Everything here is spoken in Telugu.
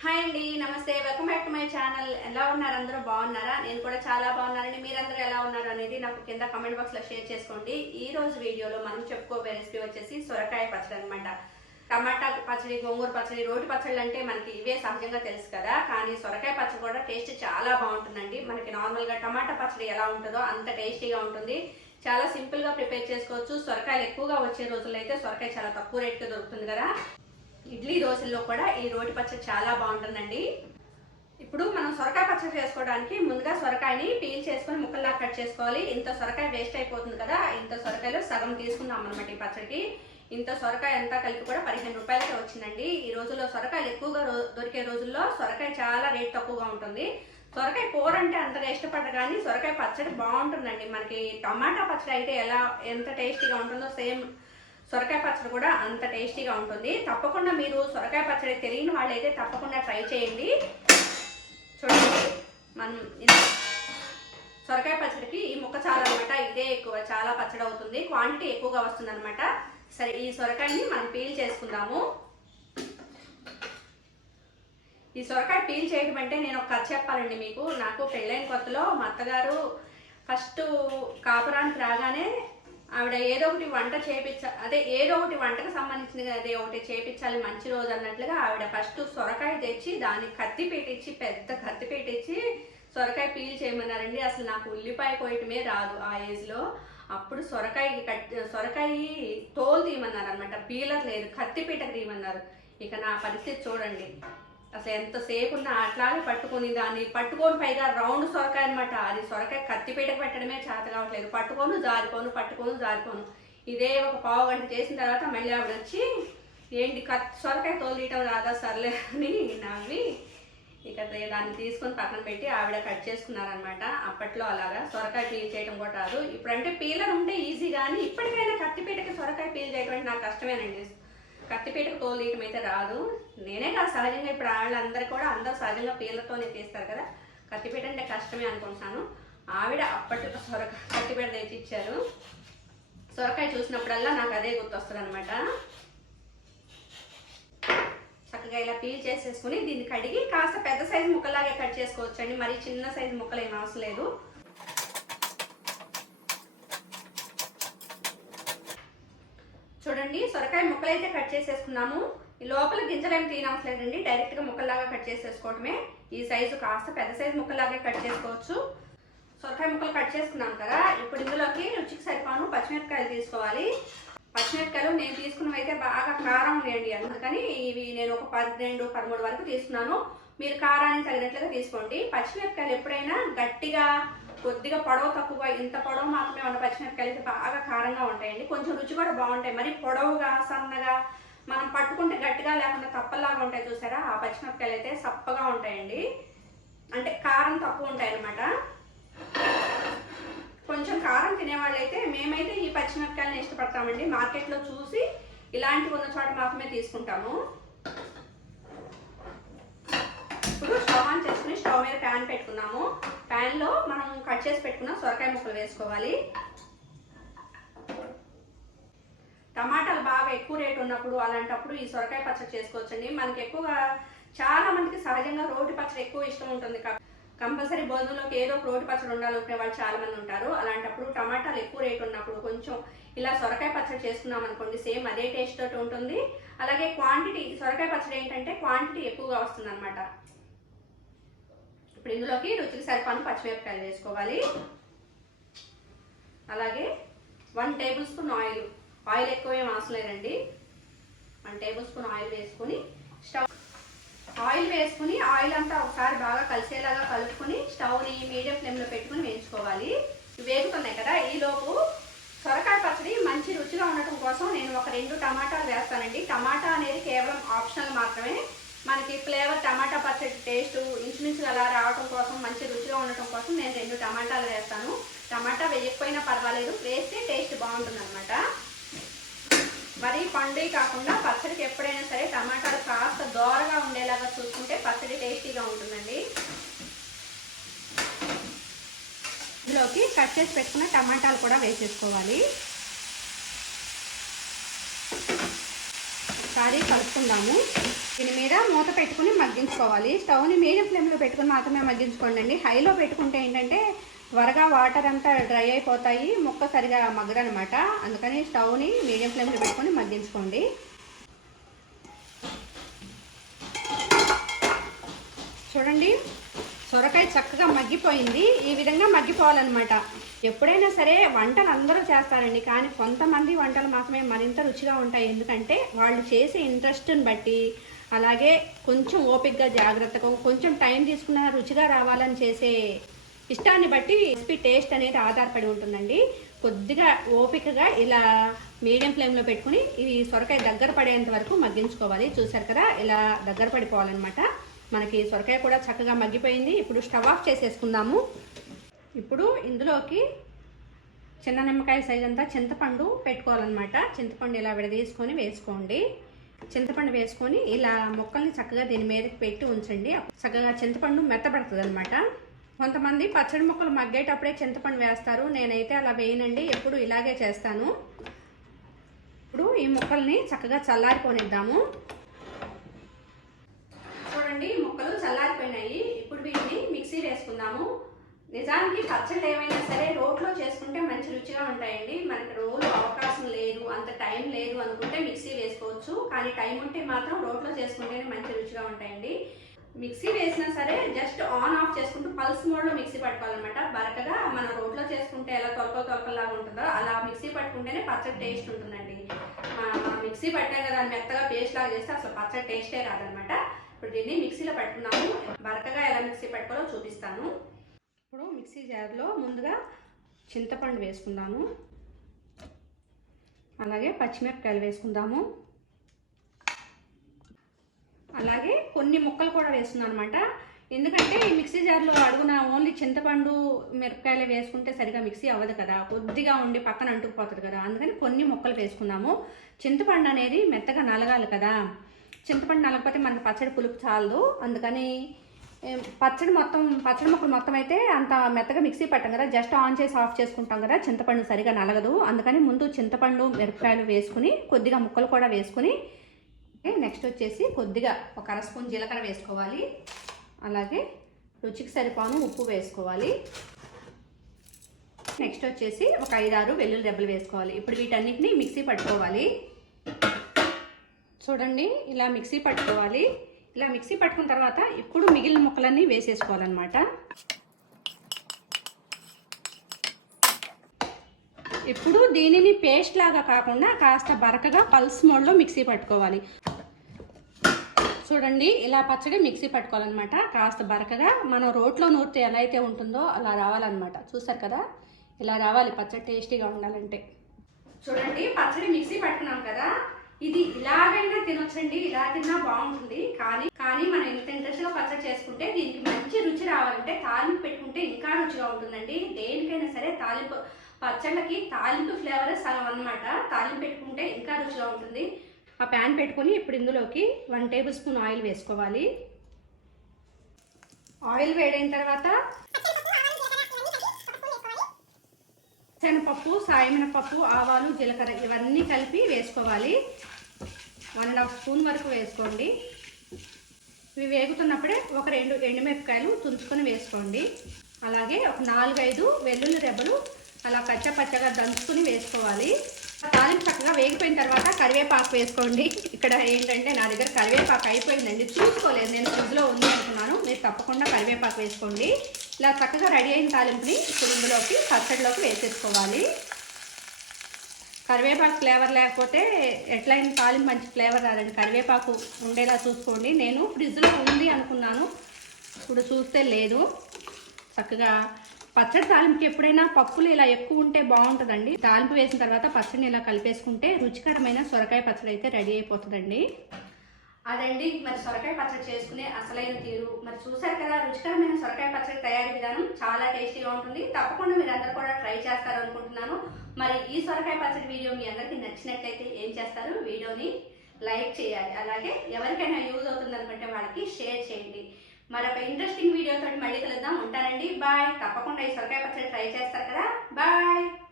హాయ్ అండి నమస్తే. Welcome back to my channel. ఎలా ఉన్నారు? అందరూ బాగున్నారా? నేను కూడా చాలా బాగున్నానండి. మీరందరూ ఎలా ఉన్నారు అనేది నాకు కింద కమెంట్ బాక్స్లో షేర్ చేసుకోండి. ఈ రోజు వీడియోలో మనం చెప్పుకోబోయే రెసిపీ వచ్చేసి సొరకాయ పచ్చడి అనమాట టమాటా పచ్చడి గోంగూర పచ్చడి రోటి పచ్చళ్ళు అంటే మనకి ఇవే సహజంగా తెలుసు కదా. కానీ సొరకాయ పచ్చడి కూడా టేస్ట్ చాలా బాగుంటుందండి. మనకి నార్మల్గా టమాటా పచ్చడి ఎలా ఉంటుందో అంత టేస్టీగా ఉంటుంది. చాలా సింపుల్గా ప్రిపేర్ చేసుకోవచ్చు. సొరకాయలు ఎక్కువగా వచ్చే రోజుల్లో అయితే సొరకాయ చాలా తక్కువ రేట్కి దొరుకుతుంది కదా. ఇడ్లీ దోశల్లో కూడా ఈ రోటి పచ్చడి చాలా బాగుంటుందండి. ఇప్పుడు మనం సొరకాయ పచ్చడి చేసుకోవడానికి ముందుగా సొరకాయని పీల్ చేసుకొని ముక్కల్లా కట్ చేసుకోవాలి. ఇంత సొరకాయ వేస్ట్ అయిపోతుంది కదా ఇంత సొరకాయలో సగం తీసుకుందాం అనమాట ఈ పచ్చడికి. ఇంత సొరకాయ అంతా కలిపి కూడా పదిహేను రూపాయలకే వచ్చిందండి. ఈ రోజుల్లో సొరకాయలు ఎక్కువగా రో- దొరికే రోజుల్లో సొరకాయ చాలా రేట్ తక్కువగా ఉంటుంది. సొరకాయ కూర అంటే అంతగా ఇష్టపడరు కానీ సొరకాయ పచ్చడి బాగుంటుందండి. మనకి టమాటా పచ్చడి అయితే ఎలా ఎంత టేస్టీగా ఉంటుందో సేమ్ సొరకాయ పచ్చడి కూడా అంత టేస్టీగా ఉంటుంది. తప్పకుండా మీరు సొరకాయ పచ్చడి తెలియని వాళ్ళైతే తప్పకుండా ట్రై చేయండి. చూడండి మనం సొరకాయ పచ్చడికి ఈ ముక్క చాలా అనమాట ఇదే ఎక్కువ చాలా పచ్చడి అవుతుంది. క్వాంటిటీ ఎక్కువగా వస్తుంది అనమాట సరే ఈ సొరకాయని మనం పీల్ చేసుకుందాము. ఈ సొరకాయ పీల్ చేయడం అంటే నేను ఒక కథ చెప్పాలండి మీకు. నాకు పెళ్ళైన కొత్తలో మా అత్తగారు ఫస్ట్ కాపురానికి రాగానే ఆవిడ ఏదో ఒకటి వంట చేపించ అదే ఏదో ఒకటి వంటకు సంబంధించినది అదే ఒకటి చేపించాలి మంచి రోజు అన్నట్లుగా ఆవిడ ఫస్ట్ సొరకాయ తెచ్చి దాన్ని కత్తి పెట్టించి పెద్ద కత్తి పెట్టించి సొరకాయ పీల్ చేయమన్నారండి. అసలు నాకు ఉల్లిపాయ కోయటమే రాదు ఆ ఏజ్లో అప్పుడు సొరకాయ కట్ సొరకాయ తోలు తీయమన్నారు అనమాట పీలర్ లేదు కత్తి పీట తీయమన్నారు. ఇక నా పరిస్థితి చూడండి. అసలు ఎంతసేపు ఉన్నా అట్లాగే పట్టుకొని దాన్ని పట్టుకొని పైగా రౌండ్ సొరకాయ అనమాట అది సొరకాయ కత్తిపీటకు పెట్టడమే చేత కావట్లేదు. పట్టుకోను జారిపోను పట్టుకోను జారిపోను. ఇదే ఒక పావు గంట చేసిన తర్వాత మళ్ళీ ఆవిడ వచ్చి ఏంటి కత్ సొరకాయ తోలియటం రాదా సర్లే అని నవ్వి ఇక దాన్ని తీసుకొని పక్కన పెట్టి ఆవిడ కట్ చేసుకున్నారనమాట అప్పట్లో అలాగా సొరకాయ పీల్ చేయడం కూడా రాదు. ఇప్పుడంటే పీలర్ ఉంటే ఈజీ కానీ ఇప్పటికైనా కత్తిపీటకి సొరకాయ పీల్ చేయడం అంటే నాకు కష్టమేనండి. కత్తిపీటకు తోలు తీయటం అయితే రాదు. నేనే కాదు సహజంగా ఇప్పుడు వాళ్ళందరూ కూడా అందరూ సహజంగా పీలతోనే తీస్తారు కదా. కత్తిపీట అంటే కష్టమే అనుకుంటున్నాను. ఆవిడ అప్పటి సొరక కత్తిపీట తెచ్చి ఇచ్చారు సొరకాయ చూసినప్పుడల్లా నాకు అదే గుర్తొస్తుంది అనమాట చక్కగా ఇలా పీల్ చేసేసుకుని దీన్ని కడిగి కాస్త పెద్ద సైజు ముక్కలాగే కట్ చేసుకోవచ్చండి. మరీ మరి చిన్న సైజు ముక్కలు ఏం అవసరం లేదు. మనకి సొరకాయ ముక్కలు అయితే కట్ చేసేసుకున్నాము. ఈ లోపల గింజలు ఏమి తీయనవసరం డైరెక్ట్గా ముక్కల్లాగా కట్ చేసేసుకోవడమే ఈ సైజు కాస్త పెద్ద సైజు ముక్కలాగే కట్ చేసుకోవచ్చు. సొరకాయ ముక్కలు కట్ చేసుకున్నాం కదా. ఇప్పుడు ఇందులోకి రుచికి సరిపాను పచ్చిమిరపకాయలు తీసుకోవాలి. పచ్చిమిరపకాయలు నేను తీసుకున్నవి అయితే బాగా కారం ఉండండి అందుకని ఇవి నేను ఒక పన్నెండు పదమూడు వరకు తీసుకున్నాను. మీరు కారానికి తగినట్లుగా తీసుకోండి. పచ్చిమిరపకాయలు ఎప్పుడైనా గట్టిగా కొద్దిగా పొడవు తక్కువ ఇంత పొడవు మాత్రమే ఉన్న పచ్చిమిరపకాయలు అయితే బాగా కారంగా ఉంటాయండి. కొంచెం రుచి కూడా బాగుంటాయి. మరి పొడవుగా సన్నగా మనం పట్టుకుంటే గట్టిగా లేకుండా తప్పలాగా ఉంటాయి చూసారా? ఆ పచ్చిమిరపకాయలు అయితే సప్పగా ఉంటాయండి. అంటే కారం తక్కువ ఉంటాయి అన్నమాట. కొంచెం కారం తినేవాళ్ళు అయితే మేమైతే ఈ పచ్చిమిరపకాయలను ఇష్టపడతామండి. మార్కెట్లో చూసి ఇలాంటివి ఉన్న చోట మాత్రమే తీసుకుంటాము. ఇప్పుడు స్టవ్ ఆన్ స్టవ్ మీద ప్యాన్ పెట్టుకున్నాము. ప్యాన్లో మనం కట్ చేసి పెట్టుకున్న సొరకాయ ముక్కలు వేసుకోవాలి. టమాటాలు బాగా ఎక్కువ రేటు ఉన్నప్పుడు అలాంటప్పుడు ఈ సొరకాయ పచ్చడి చేసుకోవచ్చండి. మనకి ఎక్కువగా చాలా మందికి సహజంగా రోటి పచ్చడి ఎక్కువ ఇష్టం ఉంటుంది కంపల్సరీ భోజనంలోకి ఏదో ఒక రోటి పచ్చడి ఉండాలనుకునే వాళ్ళు చాలా మంది ఉంటారు. అలాంటప్పుడు టమాటాలు ఎక్కువ రేటు ఉన్నప్పుడు కొంచెం ఇలా సొరకాయ పచ్చడి చేసుకున్నాం అనుకోండి సేమ్ అదే టేస్ట్ తోటి ఉంటుంది. అలాగే క్వాంటిటీ సొరకాయ పచ్చడి ఏంటంటే క్వాంటిటీ ఎక్కువగా వస్తుంది అనమాట ఇప్పుడు ఇందులోకి రుచికి సరిపాను పచ్చిమిరపకాయలు వేసుకోవాలి. అలాగే one tablespoon oil oil ఎక్కువ ఏం అవసరం లేదండి. వన్ టేబుల్ స్పూన్ ఆయిల్ వేసుకుని స్టవ్ ఆయిల్ వేసుకుని ఆయిల్ అంతా ఒకసారి బాగా కలిసేలాగా కలుపుకొని స్టవ్ని మీడియం ఫ్లేమ్లో పెట్టుకుని వేయించుకోవాలి. వేగుతున్నాయి కదా ఈలోపు సొరకాయ పచ్చడి మంచి రుచిగా ఉండటం కోసం నేను ఒక రెండు టమాటాలు వేస్తానండి. టమాటా అనేది కేవలం ఆప్షనల్ మాత్రమే మనకి ఫ్లేవర్ టమాటా పచ్చడి టేస్ట్ ఇంచుమించు అలా రావడం కోసం మంచి రుచిగా ఉండటం కోసం నేను రెండు టమాటాలు వేస్తాను. టమాటా వేయకపోయినా పర్వాలేదు వేస్తే టేస్ట్ బాగుంటుంది అనమాట మరి పండు కాకుండా పచ్చడికి ఎప్పుడైనా సరే టమాటాలు కాస్త దోరగా ఉండేలాగా చూసుకుంటే పచ్చడి టేస్టీగా ఉంటుందండి. ఇందులోకి కట్ చేసి పెట్టుకున్న టమాటాలు కూడా వేసేసుకోవాలి. ఒకసారి కలుపుకుందాము. దీని మీద మూత పెట్టుకుని మగ్గించుకోవాలి. స్టవ్ని మీడియం ఫ్లేమ్లో పెట్టుకుని మాత్రమే మగ్గించుకోండి అండి హైలో పెట్టుకుంటే ఏంటంటే త్వరగా వాటర్ అంతా డ్రై అయిపోతాయి. ముక్క సరిగా మగ్గదనమాట. అందుకని స్టవ్ని మీడియం ఫ్లేమ్లో పెట్టుకొని మగ్గించుకోండి. చూడండి. సొరకాయ చక్కగా మగ్గిపోయింది. ఈ విధంగా మగ్గిపోవాలన్నమాట. ఎప్పుడైనా సరే వంటలు అందరూ చేస్తారండి. కానీ కొంతమంది వంటలు మాత్రమే మరింత రుచిగా ఉంటాయి. ఎందుకంటే వాళ్ళు చేసే ఇంట్రెస్ట్ని బట్టి అలాగే కొంచెం ఓపిక్గా జాగ్రత్తగా కొంచెం టైం తీసుకున్న రుచిగా రావాలని చేసే ఇష్టాన్ని బట్టి రెసిపీ టేస్ట్ అనేది ఆధారపడి ఉంటుందండి. కొద్దిగా ఓపికగా ఇలా మీడియం ఫ్లేమ్లో పెట్టుకుని ఇవి సొరకాయ దగ్గర పడేంత వరకు మగ్గించుకోవాలి. చూసారు కదా? ఇలా దగ్గర పడిపోవాలన్నమాట. మనకి సొరకాయ కూడా చక్కగా మగ్గిపోయింది. ఇప్పుడు స్టవ్ ఆఫ్ చేసేసుకుందాము. ఇప్పుడు ఇందులోకి చిన్న నిమ్మకాయ సైజ్ అంతా చింతపండు పెట్టుకోవాలన్నమాట. చింతపండు ఇలా విడదీసుకొని వేసుకోండి. చింతపండు వేసుకొని ఇలా మొక్కల్ని చక్కగా దీని మీదకి పెట్టి ఉంచండి. చక్కగా చింతపండు మెత్తబడుతుంది అనమాట కొంతమంది పచ్చడి మొక్కలు మగ్గేటప్పుడే చింతపండు వేస్తారు. నేనైతే అలా వేయనండి. ఎప్పుడు ఇలాగే చేస్తాను. ఇప్పుడు ఈ మొక్కల్ని చక్కగా చల్లారిపోనిద్దాము చూడండి ముక్కలు చల్లారిపోయినాయి ఇప్పుడు వీటిని మిక్సీ వేసుకుందాము. నిజానికి పచ్చళ్ళు ఏమైనా సరే రోట్లో చేసుకుంటే మంచి రుచిగా ఉంటాయండి. మనకి రోజు అవకాశం లేదు అంత టైం లేదు అనుకుంటే మిక్సీ వేసుకోవచ్చు. కానీ టైం ఉంటే మాత్రం రోట్లో చేసుకుంటేనే మంచి రుచిగా ఉంటాయండి. మిక్సీ వేసినా సరే జస్ట్ ఆన్ ఆఫ్ చేసుకుంటూ పల్స్ మోడ్లో మిక్సీ పట్టుకోవాలన్నమాట. బరకగా మనం రోట్లో చేసుకుంటే ఎలా తొలక తొలకలాగా ఉంటుందో అలా మిక్సీ పట్టుకుంటేనే పచ్చడి టేస్ట్ ఉంటుందండి. మిక్సీ పట్టాం కదా మెత్తగా పేస్ట్ లాగా చేస్తే అసలు పచ్చడి టేస్టే రాదనమాట ఇప్పుడు దీన్ని మిక్సీలో పట్టుకున్నాము. బరకగా ఎలా మిక్సీ పట్టుకోవాలో చూపిస్తాను. ఇప్పుడు మిక్సీ జార్లో ముందుగా చింతపండు వేసుకుందాము. అలాగే పచ్చిమిరపకాయలు వేసుకుందాము. అలాగే కొన్ని ముక్కలు కూడా వేస్తున్నాను అనమాట ఎందుకంటే ఈ మిక్సీ జార్లో అడుగున ఓన్లీ చింతపండు మిరపకాయలు వేసుకుంటే సరిగా మిక్సీ అవ్వదు కదా. కొద్దిగా ఉండి పక్కన అంటుకుపోతుంది కదా. అందుకని కొన్ని ముక్కలు వేసుకుందాము. చింతపండు అనేది మెత్తగా నలగాలి కదా. చింతపండు నలకపోతే మనకి పచ్చడి పులుపు చాలదు. అందుకని పచ్చడి మొత్తం పచ్చడి ముక్కలు మొత్తం అయితే అంత మెత్తగా మిక్సీ పట్టాం కదా. జస్ట్ ఆన్ చేసి ఆఫ్ చేసుకుంటాం కదా. చింతపండు సరిగా నలగదు. అందుకని ముందు చింతపండు మిరపకాయలు వేసుకుని కొద్దిగా ముక్కలు కూడా వేసుకుని నెక్స్ట్ వచ్చేసి కొద్దిగా ఒక అర స్పూన్ జీలకర్ర వేసుకోవాలి. అలాగే రుచికి సరిపోను ఉప్పు వేసుకోవాలి. నెక్స్ట్ వచ్చేసి ఒక ఐదారు వెల్లుల్లి దెబ్బలు వేసుకోవాలి. ఇప్పుడు వీటన్నిటిని మిక్సీ పట్టుకోవాలి. చూడండి ఇలా మిక్సీ పట్టుకోవాలి. ఇలా మిక్సీ పట్టుకున్న తర్వాత ఇప్పుడు మిగిలిన ముక్కలన్నీ వేసేసుకోవాలన్నమాట. ఇప్పుడు దీనిని పేస్ట్ లాగా కాకుండా కాస్త బరకగా పల్స్ మోడ్లో మిక్సీ పట్టుకోవాలి. చూడండి ఇలా పచ్చడి మిక్సీ పట్టుకోవాలన్నమాట. కాస్త బరకగా మనం రోట్లో నూరితే ఎలా అయితే ఉంటుందో అలా రావాలన్నమాట. చూసారు కదా? ఇలా రావాలి పచ్చడి టేస్టీగా ఉండాలంటే. చూడండి పచ్చడి మిక్సీ పట్టుకున్నాం కదా? ఇది ఇలాగైనా తినొచ్చండి ఇలా తిన్నా బాగుంటుంది. కానీ కానీ మనం ఇంత ఇంట్రెస్ట్గా పచ్చడి చేసుకుంటే దీనికి మంచి రుచి రావాలంటే తాలింపు పెట్టుకుంటే ఇంకా రుచిగా ఉంటుందండి. దేనికైనా సరే తాలింపు పచ్చళ్ళకి తాలింపు ఫ్లేవర్ సగం అన్నమాట. తాలింపు పెట్టుకుంటే ఇంకా రుచిగా ఉంటుంది. ఆ ప్యాన్ పెట్టుకొని ఇప్పుడు ఇందులోకి వన్ టేబుల్ స్పూన్ ఆయిల్ వేసుకోవాలి. ఆయిల్ వేడైన తర్వాత శనగపప్పు సాయమినపప్పు ఆవాలు జీలకర్ర ఇవన్నీ కలిపి వేసుకోవాలి. వన్ అండ్ హాఫ్ స్పూన్ వరకు వేసుకోండి. ఇవి వేగుతున్నప్పుడే ఒక రెండు ఎండుమిరపకాయలు తుంచుకొని వేసుకోండి. అలాగే ఒక నాలుగైదు వెల్లుల్లి రెబ్బలు అలా పచ్చ పచ్చగా దంచుకుని వేసుకోవాలి. ఆ తాలింపు చక్కగా వేగిపోయిన తర్వాత కరివేపాకు వేసుకోండి. ఇక్కడ ఏంటంటే నా దగ్గర కరివేపాకు అయిపోయిందండి. చూసుకోలేదు. నేను ఫ్రిడ్జ్లో ఉంది అనుకున్నాను. మీరు తప్పకుండా కరివేపాకు వేసుకోండి. ఇలా చక్కగా రెడీ అయిన తాలింపుని ఇప్పుడు ఇందులోకి పచ్చడిలోకి వేసేసుకోవాలి. కరివేపాకు ఫ్లేవర్ లేకపోతే ఎట్లయిన తాలింపు మంచి ఫ్లేవర్ రాదండి. కరివేపాకు ఉండేలా చూసుకోండి. నేను ఫ్రిడ్జ్లో ఉంది అనుకున్నాను. ఇప్పుడు చూస్తే లేదు. చక్కగా పచ్చడి తాలింపుకి ఎప్పుడైనా పప్పులు ఇలా ఎక్కువ ఉంటే బాగుంటుందండి. తాలింపు వేసిన తర్వాత పచ్చడిని ఇలా కలిపేసుకుంటే రుచికరమైన సొరకాయ పచ్చడి అయితే రెడీ అయిపోతుందండి. అదండి. మరి సొరకాయ పచ్చడి చేసుకునే అసలైన తీరు. మరి చూసారు కదా రుచికరమైన సొరకాయ పచ్చడి తయారీ విధానం చాలా టేస్టీగా ఉంటుంది. తప్పకుండా మీరు అందరు కూడా ట్రై చేస్తారు అనుకుంటున్నాను. మరి ఈ సొరకాయ పచ్చడి వీడియో మీ అందరికీ నచ్చినట్లయితే ఏం చేస్తారు? వీడియోని లైక్ చేయాలి. అలాగే ఎవరికైనా యూజ్ అవుతుంది అనుకుంటే వాళ్ళకి షేర్ చేయండి. మరొక ఇంట్రెస్టింగ్ వీడియోతో మళ్ళీ కలుద్దాం. ఉంటానండి. బాయ్. తప్పకుండా ఈ సొరకాయ పచ్చడి ట్రై చేస్తారు కదా. బాయ్.